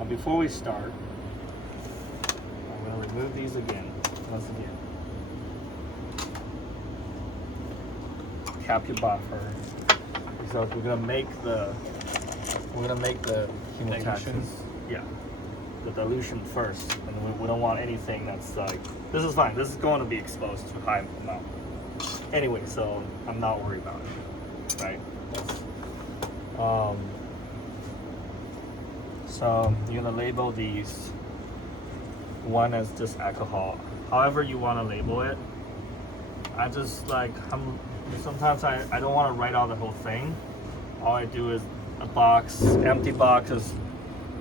Now before we start, I'm going to remove these again, once again. Cap your buffer. So we're gonna make the chemotaxis. Yeah, the dilution first, and we don't want anything that's like, this is fine. This is going to be exposed to high amount. Anyway, so I'm not worried about it, right? So you're gonna label these. One as just alcohol, however you want to label it. I just like, sometimes I don't want to write out the whole thing. All I do is a box, empty box is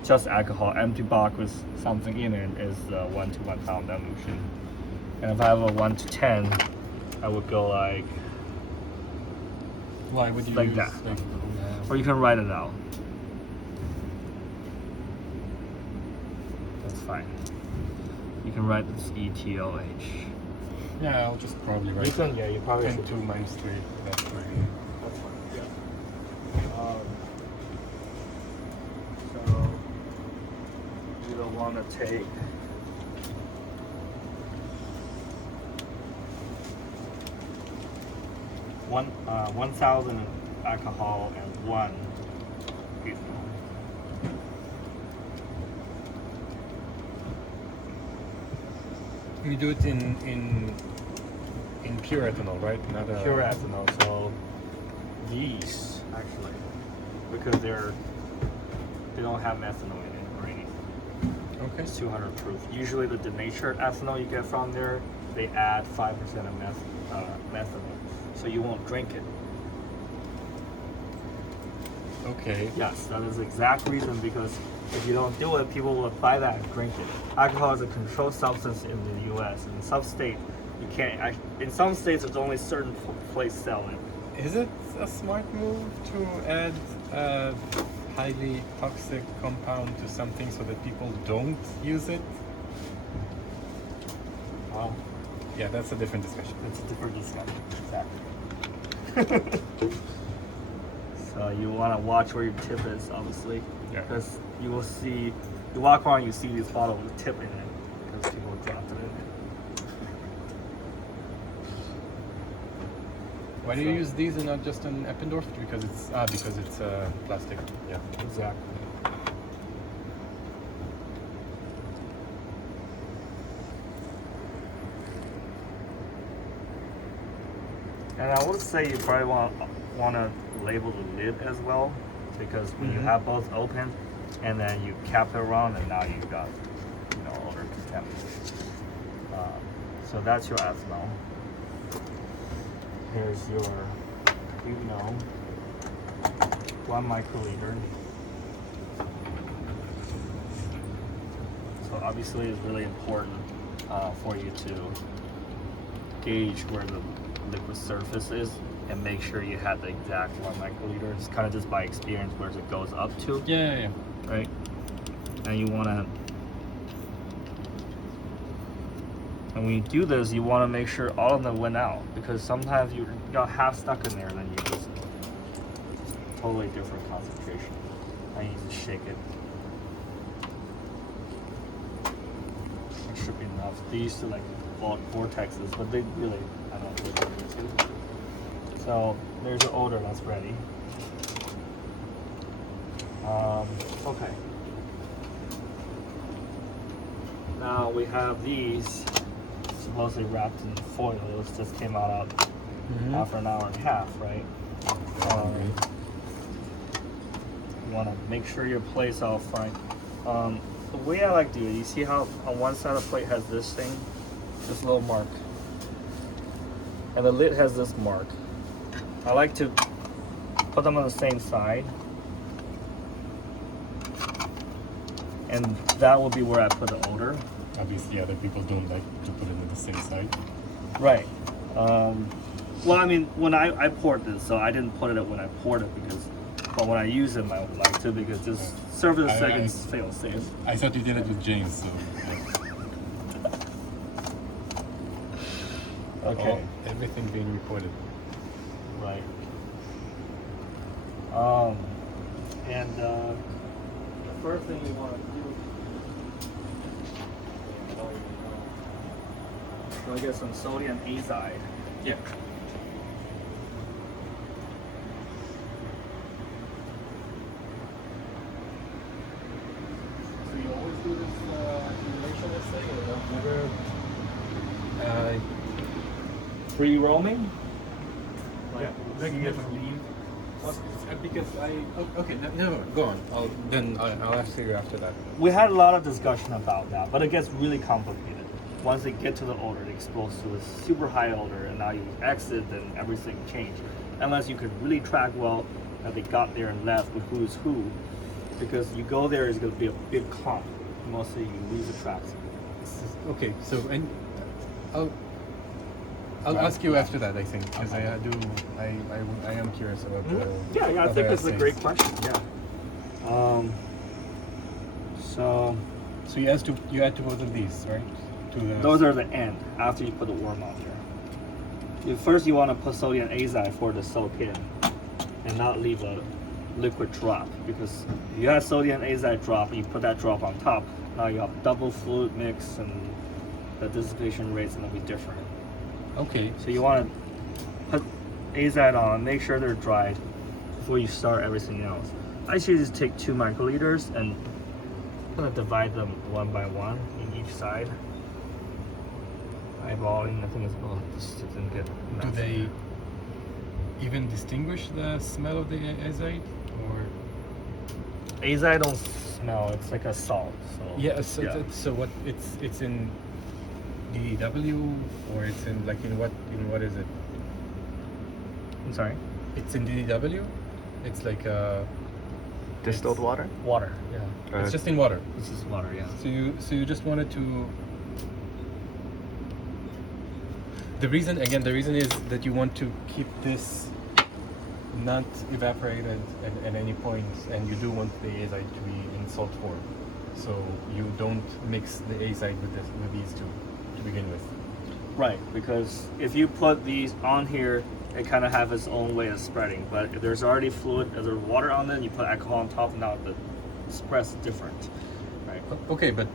just alcohol, empty box with something in it is 1 to 1 pound dilution. And if I have a 1 to 10, I would go like, why would you like use that? Like, Or you can write it out. That's fine. You can write this ETOH. yeah, I'll just probably write You can, yeah, you probably 10 should. 2 minus 3. That's fine. That's fine. Yeah. So you don't want to take one 1,000 alcohol and 1 ethanol. You do it in pure ethanol, right? Not Pure ethanol. So these actually, because they don't have methanol in it or anything. Okay. It's 200 proof. Usually the denatured ethanol you get from there, they add 5% of methanol, so you won't drink it. Okay. Yes, that is the exact reason, because if you don't do it, people will buy that and drink it. Alcohol is a controlled substance in the U.S. In some states, you can't. In some states, there's only certain places sell it. Is it a smart move to add a highly toxic compound to something so that people don't use it? Well, Yeah, that's a different discussion. it's a different discussion. Exactly. So you want to watch where your tip is, obviously, Yeah. because you will see. You walk around, you see these bottles with tip in it, because people dropped it in it. Why do you So- use these and not just an Eppendorf? Because it's plastic. Yeah. Exactly. And I would say you probably want to label the lid as well, because when you Mhm. have both open, and then you cap it around, and now you got, odor contamination. So that's your ethanol. Here's your, 1 microliter. So obviously it's really important for you to gauge where the liquid surface is and make sure you have the exact 1 microliter. It's kind of just by experience where it goes up to, Yeah. right? And you want to, and when you do this, you want to make sure all of them went out, because sometimes you got half stuck in there and then you just totally different concentration. And you just shake it. It should be enough. They used to like vortexes, but they really, I don't know what they're using. So there's your odor that's ready. Okay. Now we have these supposedly wrapped in foil. Those just came out after an hour and a half, right? You want to make sure your plate's all fine. The way I like to do it, you see how on one side of the plate has this thing, this little mark, and the lid has this mark. I like to put them on the same side, and that will be where I put the odor. Obviously, other people don't like to put it on the same side. Right. Well, I mean, when I poured this, so I didn't put it when I poured it, but when I use it, I would like to, because just serve it a second fail safe. I thought you did it with James, so. Okay. Everything being recorded. Right. And first thing you want to do. So I get some sodium azide. Yeah. So you always do this accumulation assay or Never. free roaming? Like, Yeah, see never. if leave. Because okay, no, go on. I'll ask you after that. We had a lot of discussion about that, but it gets really complicated. Once they get to the odor, they expose to a super high odor, and now you exit, then everything changed. Unless you could really track well that they got there and left with who's who, because you go there, it's going to be a big clump. Mostly you lose the tracks. Okay, so and I'll ask you after that. I think because I am curious about the. Yeah, I other think that's a essays. great question. Yeah. So So you add to both of these, right? To the. those are the end after you put the worm on there. First, you want to put sodium azide for the soak in, and not leave a liquid drop, because if you have sodium azide drop, you put that drop on top. Now you have double fluid mix, and the dissipation rate's gonna be different. Okay. So you want to put azide on, make sure they're dried before you start everything else. I usually just take 2 microliters and I'm gonna divide them one by one in each side. Eyeballing, I think it's about this didn't get Do enough. they even distinguish the smell of the azide, or? Azide don't smell, it's like a salt. So Yeah. So what? It's in DDW, or it's in like in what is it? I'm sorry? It's in DDW. It's like Distilled water? Water, yeah. it's just in water. This is water, yeah. So you just wanted to. The reason is that you want to keep this not evaporated at any point, and you do want the azide to be in salt form, so you don't mix the azide with these two to begin with. Right, because if you put these on here, it kind of have its own way of spreading. But if there's already fluid, if there's water on it, you put alcohol on top, now the spread's different, right? Okay, but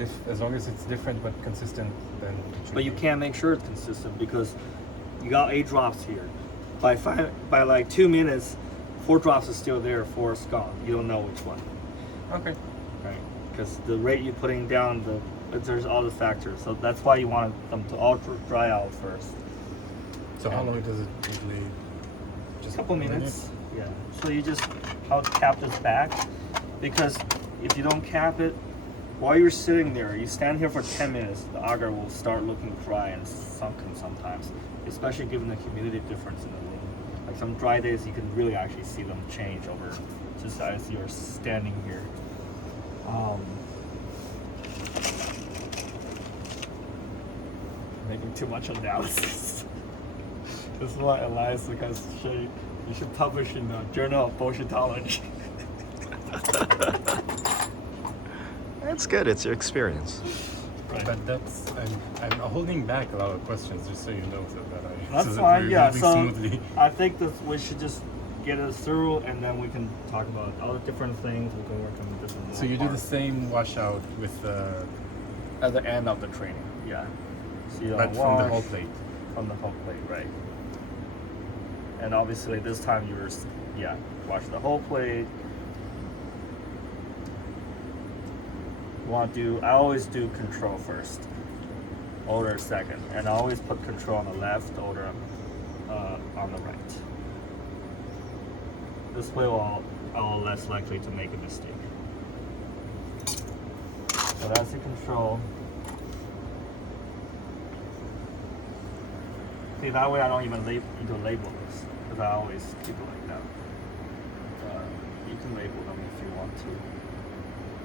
if as long as it's different but consistent, then. It should But you be. can't make sure it's consistent because you got 8 drops here. By like 2 minutes, 4 drops is still there, 4 is gone. You don't know which one, Okay. right? Because the rate you're putting down, there's all the factors. So that's why you want them to all dry out first. So how long does it usually? Just A couple minutes. Yeah. So you just I'll cap this back, because if you don't cap it, while you're sitting there, you stand here for 10 minutes, the agar will start looking dry and sunken sometimes, especially given the humidity difference in the room. Like some dry days, you can really actually see them change over just as you're standing here. Making too much analysis. This is what Elias has showed. You should publish in the Journal of Bullshitology. It's good. It's your experience. Right. But that's I'm holding back a lot of questions just so you know That's so that fine. we're Yeah. moving So smoothly. I think that we should just get it through, and then we can talk about all the different things. We can work on different. So you do the parts same washout with at the end of the training. Yeah. So you don't but from the wash whole plate. From the whole plate, right? And obviously this time you were, wash the whole plate. I always do control first, odor second, and I always put control on the left, odor on the right. This way I'll less likely to make a mistake. So that's the control. See, that way I don't even need to label this, because I always keep it like that. You can label them if you want to.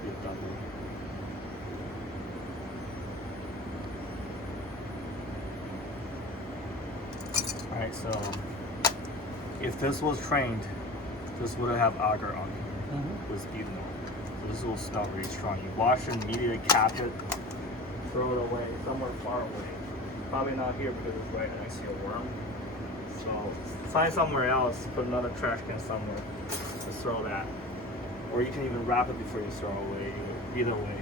Get double. Alright, so if this was trained, this would have agar on here. This butanol. So this will smell really strong. You wash it immediately, cap it, throw it away somewhere far away. Probably not here because it's right next to your worm. So find somewhere else, put another trash can somewhere. Just throw that. or you can even wrap it before you throw away. Either way.